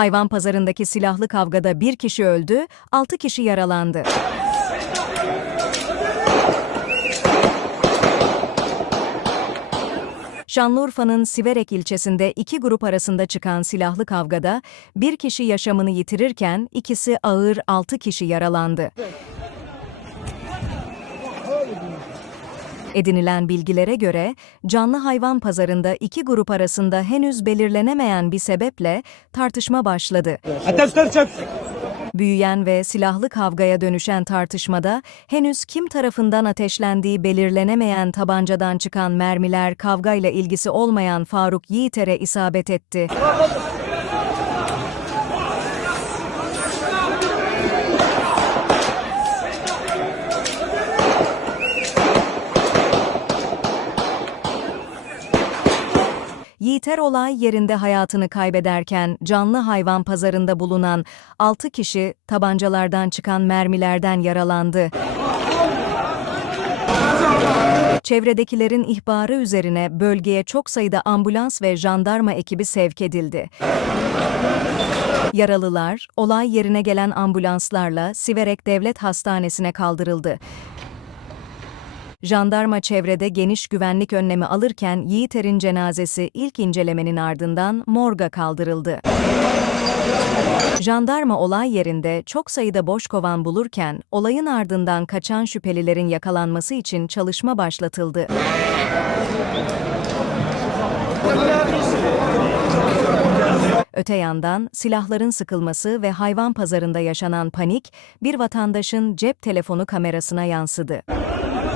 Hayvan pazarındaki silahlı kavgada bir kişi öldü, altı kişi yaralandı. Şanlıurfa'nın Siverek ilçesinde iki grup arasında çıkan silahlı kavgada bir kişi yaşamını yitirirken ikisi ağır altı kişi yaralandı. Edinilen bilgilere göre canlı hayvan pazarında iki grup arasında henüz belirlenemeyen bir sebeple tartışma başladı. Ateşler çek. Büyüyen ve silahlı kavgaya dönüşen tartışmada henüz kim tarafından ateşlendiği belirlenemeyen tabancadan çıkan mermiler kavgayla ilgisi olmayan Faruk Yiğiter'e isabet etti. Yiğiter olay yerinde hayatını kaybederken canlı hayvan pazarında bulunan 6 kişi tabancalardan çıkan mermilerden yaralandı. Çevredekilerin ihbarı üzerine bölgeye çok sayıda ambulans ve jandarma ekibi sevk edildi. Yaralılar, olay yerine gelen ambulanslarla Siverek Devlet Hastanesi'ne kaldırıldı. Jandarma çevrede geniş güvenlik önlemi alırken Yiğiter'in cenazesi ilk incelemenin ardından morga kaldırıldı. Jandarma olay yerinde çok sayıda boş kovan bulurken olayın ardından kaçan şüphelilerin yakalanması için çalışma başlatıldı. Öte yandan silahların sıkılması ve hayvan pazarında yaşanan panik bir vatandaşın cep telefonu kamerasına yansıdı.